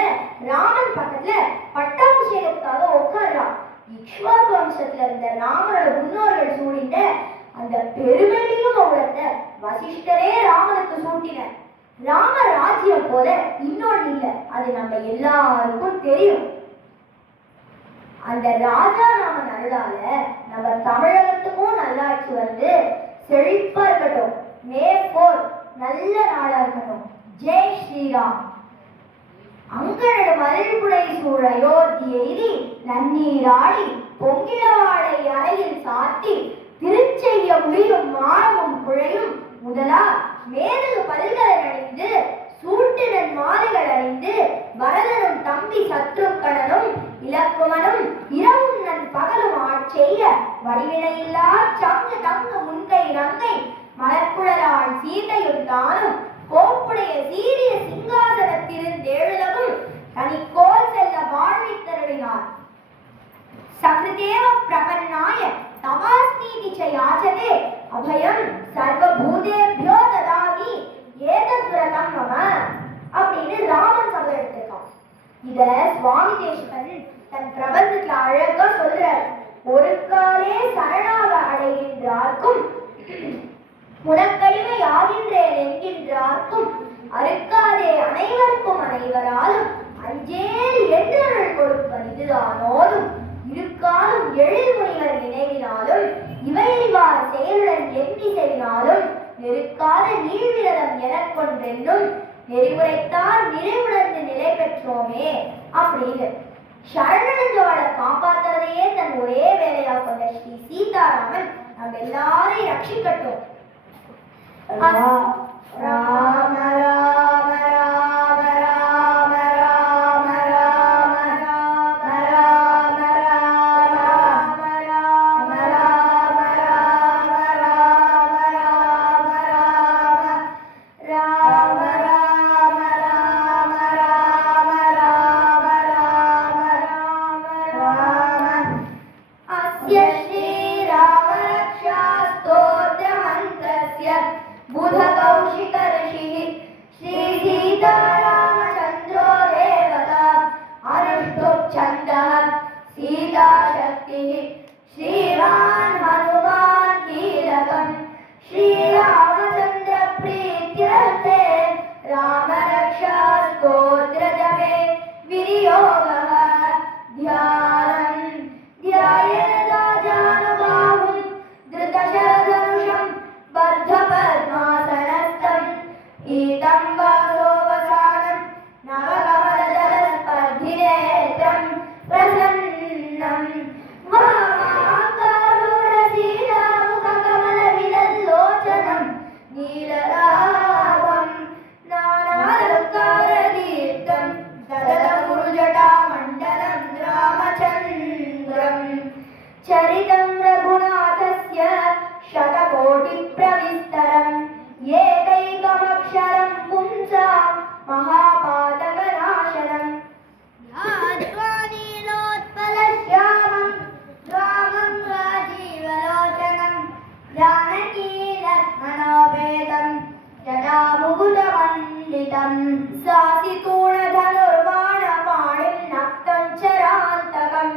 ராமன் பக்கத்துல பட்டாபிஷேகத்துக்காக உட்கார்றான். இக்ஷ்வாகு வம்சத்துல இருந்த ராமனோட முன்னோர்கள் சூடின அந்த பெருமையும் அவ்வளத்தை வசிஷ்டரே ராமனுக்கு சூட்டினர். ராம ராஜ்யம் போல இன்னொன்னு இல்லை, அது நம்ம எல்லாருக்கும் தெரியும். அந்த ராஜா ராமன் அருளால நம்ம தமிழகத்துக்கும் நல்லாட்சி வந்து செழிப்பா இருக்கட்டும். மே 4 நல்ல நாளா இருக்கட்டும். ஜெய் ஸ்ரீராம். அங்கனடு மதில்புடை சூழ அயோத்தி எய்தி நன்னீராடி பொங்கிழவாடை அறையில் சாத்தி திருச்செய்ய முடியும் மாறமும் குழையும் முதலா மேதகு பல்களை அணிந்து சூட்டினன் மாலைகள் அணிந்து பரதனும் தம்பி சத்ருக்கணனும் இலக்குமனும் இரவும் நன் பகலும் ஆட்செய்ய வடிவினையில்லா சங்கு தங்கு முன்கை ரங்கை மலர்குழலாள் சீதையும் தானும் கோப்புடைய சீரிய சிங்காசனத்திருந்தேழுலகும் தனிக்கோல் செல்ல வாழ்வித்தருளினார். சக்ருதேவ பிரபன்னாய தவாஸ்மீதி ச யாச்சதே அபயம் சர்வபூதேப்யோ ததாமி ஏதத்விரதம் மம அப்படின்னு ராமன் சபை எடுத்திருக்கான். இத சுவாமி தேசிகன் தன் பிரபந்தத்துல அழகா சொல்றார். ஒரு காலே சரணாக அடைகின்றார்க்கும் உனக்கடிமை ஆகின்றேன் என்கின்றார்க்கும் அறுக்காதே அனைவருக்கும் அனைவராலும் அஞ்சேல் என்றருள் கொடுப்பது இதுதானோதும் இருக்காலும் எழில் முனிவர் நினைவினாலும் இவைவார் செயலுடன் எண்ணிசைவினாலும் நெருக்காத நீர்விரதம் எனக்கொன்றென்னும் நெறிவுரைத்தால் நிறைவுணர்ந்து நிலை பெற்றோமே அப்படின்னு சரணடைஞ்சவளை காப்பாத்துறதையே தன் ஒரே வேலையா கொண்ட ஸ்ரீ சீதாராமன் நம்ம எல்லாரையும் ரட்சிக்கட்டும். ராம ராம ராம ராம ராம ராம ராம ராம ராம ராம ராம श्रीराम हनुमान कीलकम श्रीरामचंद्र प्रीत्यर्थे राम रक्षा स्तोत्र जपे विनियोगः ध्यानं ध्यायेदाजानुबाहुं धृतशरधनुषं बद्धपद्मासनस्थं ईदं वासोपसानं नवकमलदलस्पर्धिनेत्रं प्रसन्नं नीलरागं नानालङ्कारदीप्तं ददलमुरुजटामण्डलं रामचन्द्रं चरितं रघुनाथस्य शतकोटिप्रविस्तरम् एकैकमक्षरं पुंसां महापातकनाशनम् नीलोत्पलश्यामं रामं राजीवलोचनं जानकी लक्ष्मणोपेतं जटामुकुटमण्डितं सासितूणधनुर्बाणपाणिं नक्तं चरान्तकं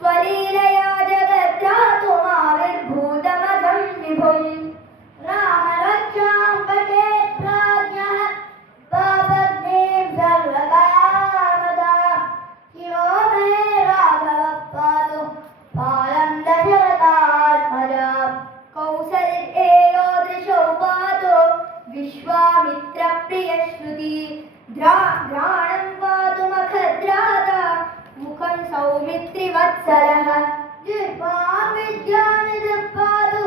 स्वलीलया जगद्धातुमाविर्भूतमजं विभुम् रामरक्षां पठेत् प्राज्ञः पापज्ञें सर्वकामदा शिरो मे राघवः पातु पालं दशरथात्मजा कौसल्येयो दृशौ पातु विश्वामित्रप्रियश्रुति घ्राणं पातु मखद्राता मुखं सौमित्रिवत्सलः जिह्वां विद्यानिधिः पातु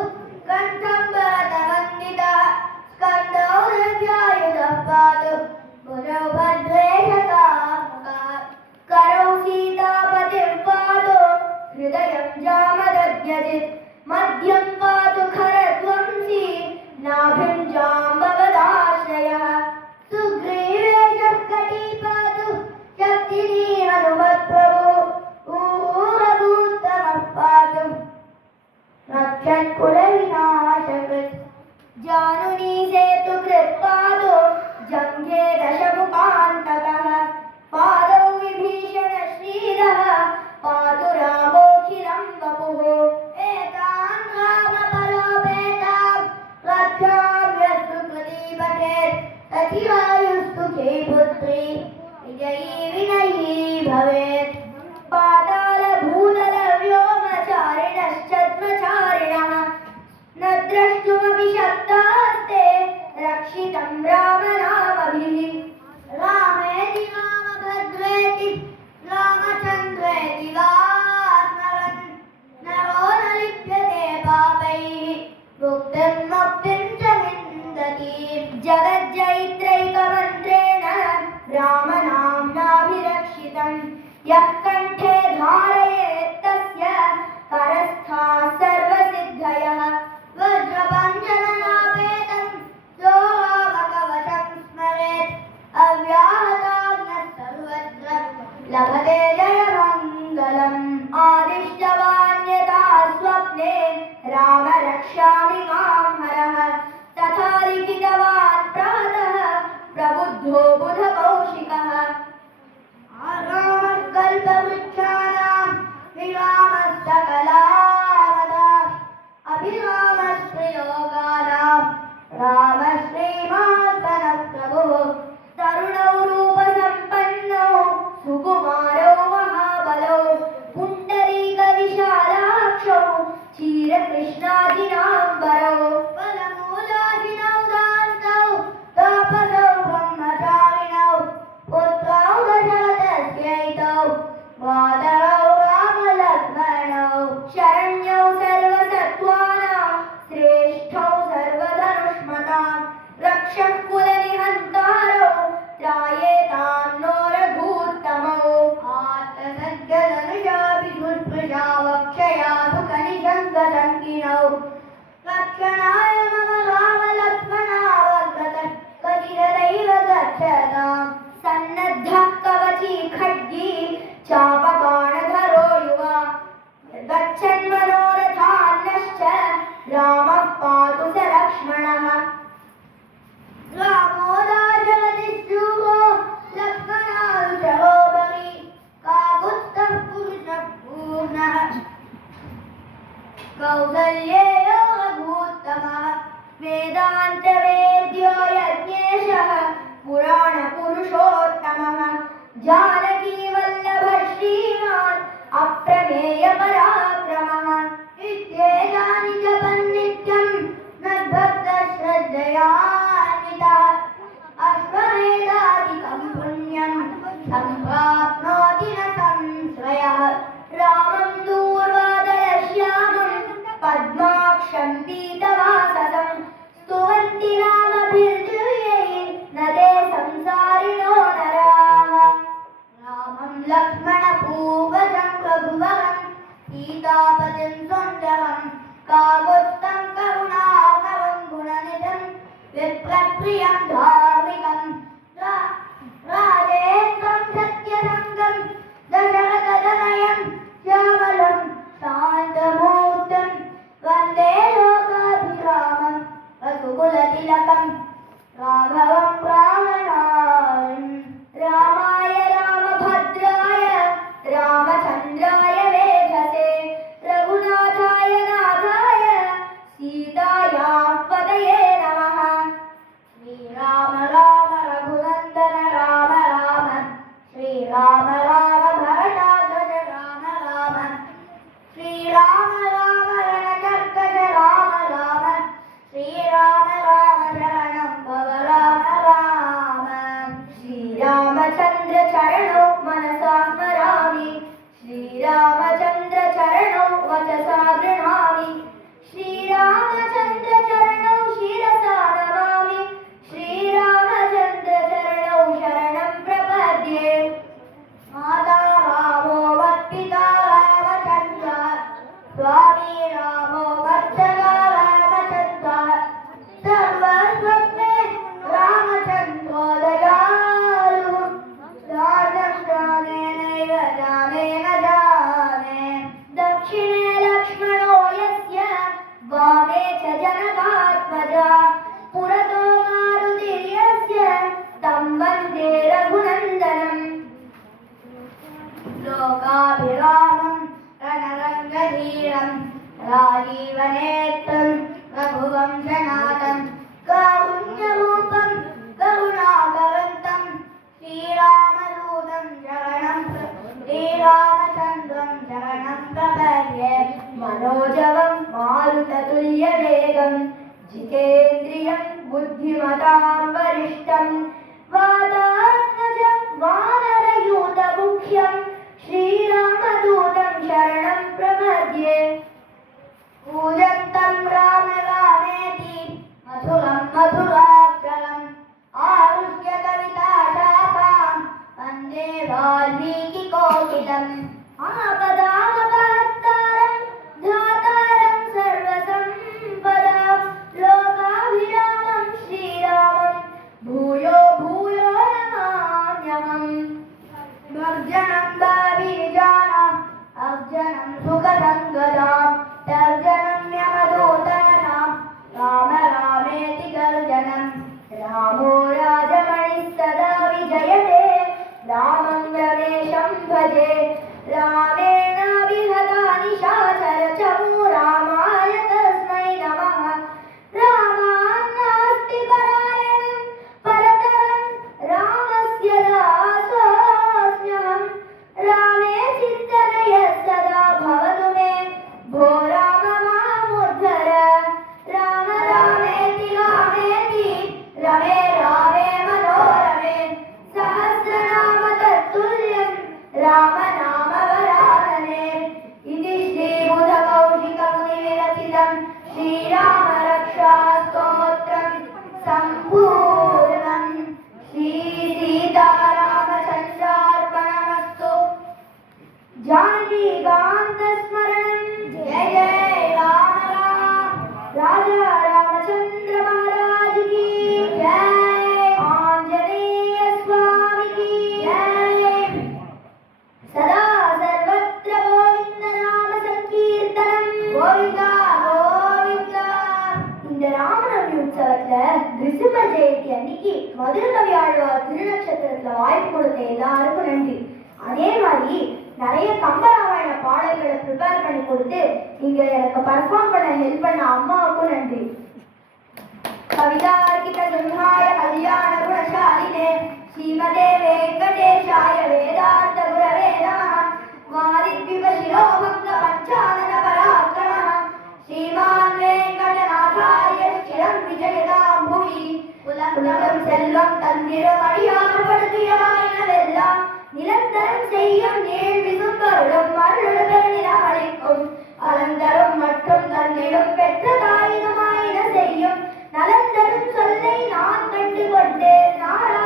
कण्ठं भरतवन्दितः स्कन्धौ दिव्यायुधः पातु भुजौ भद्रेशकात्मकः करौ सीतापतिः पातु हृदयं जामदग्यजित् मध्यं पातु खरध्वंसी नाभिं जाम्बवदाश्रयः सुग्रीवेशः कटी पातु शक्तिनी हनुमत्प्रभुः ऊहभूत्तमः पातु रक्षत्कुलविनाशकृत् जानुनी सेतुकृत् पातु जङ्घे दशमुखान्तकः पादौ विभीषण श्रीरः पातु रामोऽखिलं वपुः एतां रामपरोपेतां रक्षां यस्तु कृती पठेत् सचिवायुस्तुखे पुत्री विजयी विनयी भवेत् पातालभूतलव्योमचारिणश्चद्मचारिणः न द्रष्टुमपि शक्तास्ते रक्षितं रामनामभिः रामेति रामभद्रेति रामचन्द्रेति वा स्मरन् नरो न लिप्यते पापैः मुक्तिं मुक्तिं च विन्दति जगज्जयित्रैकमन्त्रेण रामनाम्नाभिरक्षितं यः कण्ठे धारयेत् तस्य करस्थाः सर्वसिद्धयः वज्रपञ्जननापेतं लोहामकवचं स्मरेत् अव्याहताज्ञः सर्वत्र लभते जयमङ्गलम् आदिष्टवान् यथा स्वप्ने राम रक्षामि मां हरः तथा लिखितवान् प्रातः प्रबुद्धो बुधकौशिकः कल्पवृक्षाणां विरामस्तकलावदा अभिरामश्रयोगानां रामश्रीमान्तनः प्रभुः रामं दूर्वादलश्यामं पद्माक्षं पीतवाससं स्तुवन्ति नामभिर्दिव्यैः न ते संसारिणो नराः रामं लक्ष्मणपूर्वजं रघुवरं सीतापतिं सुन्दरं काकुत्स्थं करुणाकरं गुणनिधं विप्रप्रियं धार्मिकं राजेन्द्रं सत्यसङ्गं दशरथतनयं श्यामलं शान्तमूर्तिं वन्दे लोकाभिरामं रघुकुलतिलकं राघवं प्राणनाथं रामाय रामभद्राय रामचन्द्राय वेधसे रघुनाथाय नाथाय सीतायाः पतये नमः श्रीराम राम रघुनन्दन राम राम श्रीराम राम भरताध्वज राम राम श्रीराम राम रणकर्कश राम राम श्रीराम राम शरणं भव राम राम श्रीरामचन्द्र चरणौ मनसा स्मरामि श्रीरामचन्द्र चरणौ वचसा गृह्णामि श्रीरामचन्द्र चरणौ शिरसा नमामि श्रीरामचन्द्र चरणौ शरणं प्रपद्ये माता रामो वत्पिता रामचन्द्र स्वामी रामो भर्तृका रामचन्द्र सर्वस्वमे रामचन्द्रो दयालुः जातं जानेनैव जाने न जाने दक्षिणे लक्ष्मणो यस्य वामे च जनकात्मजा पुरतो मारुतिर्यस्य तं वन्दे रघुनन्दनम् लोकाभिरामं रणरङ्गधीरं राजीवनेत्रं रघुवंशनाथं कारुण्यरूपं करुणाकरन्तं श्रीरामदूतं श्रीरामचन्द्रं शरणं प्रपद्ये मनोजवं मारुततुल्यवेगं जितेन्द्रियं बुद्धिमतां वरिष्ठं वातात्मजं वानरयूथमुख्यं श्रीरामदूतं शरणं प्रपद्ये पूजन्तं राम रामेति मधुरं मधुराक्षरम् आरुह्य कविताशाखां वन्दे वाल्मीकिकोकिलम् आपदामपहर्तारं धातारं सर्वसम्पदां लोकाभिरामं श्रीरामं भूयो भूयो नमाम्यहम् भर्जनं भवबीजानाम् अर्जनं सुखसङ्गदां तर्जनं यमदूतानां राम रामेति गर्जनं रामो राजमणिः सदा विजयते रामं रमेशं भजे रामेणाभिहता निशाचरचमू रामाय तस्मै नमः रामान्नास्ति परायणं परतरं रामस्य दासोऽस्म्यहं रामे चिन्तनय सदा भवतु मे भो राम मामुद्धर राम रामेति रमे रामे मनोरमे सहस्रनाम तत्तुल्यं रामनामवरानने इति श्रीबुधकौशिकमुनिविरचितं श्रीरामरक्षास्तोत्रं सम्पूर्णं श्रीसीतारामचन्द्रार्पणमस्तु जानकीकान्तस्मरणं जय जय राम राम राजा रामचन्द्र महाराज की जय आंजनेय स्वामी की जय सदा सर्वत्र गोविंद नाम संकीर्तனம் गोविंदा गोविंदा இந்த ராமநவமி உற்சவத்துல கிருஷ்ண ஜெயந்தி அன்னைக்கு மதுரகவி ஆழ்வார் திருநட்சத்திரத்துல வாய்ப்பு கொடுத்த எல்லாருக்கும் நன்றி. அதே மாதிரி நிறைய கம்பராமாயண பாடல்களை ப்ரிப்பேர் பண்ணி கொடுத்து இங்க எனக்கு பர்ஃபார்ம் பண்ண ஹெல்ப் பண்ண அம்மாவுக்கும் நன்றி. கவிதார்க்கிக சிம்ஹாய கல்யாண குணசாலினே ஸ்ரீமதே வெங்கடேஷாய வேதாந்த குரவே நமः வாரித்விப சிரோபங்க பஞ்சானன பராக்கிரமः ஸ்ரீமான் வெங்கடநாதாய சிரம் விஜயதாம் பூமி உலகம் செல்வம் தந்திரம் அடியார் படுத்தியவாயினவெல்லாம் நிலந்தர அறம் செய்யும் நீள் விசும்பருளும் அருளுடன் நிலவளிக்கும் அலந்தரும் மற்றும் தன்னிலும் பெற்ற தாயினுமாயின செய்யும் நலந்தரும் சொல்லை நான் கண்டு கொண்டு நாரா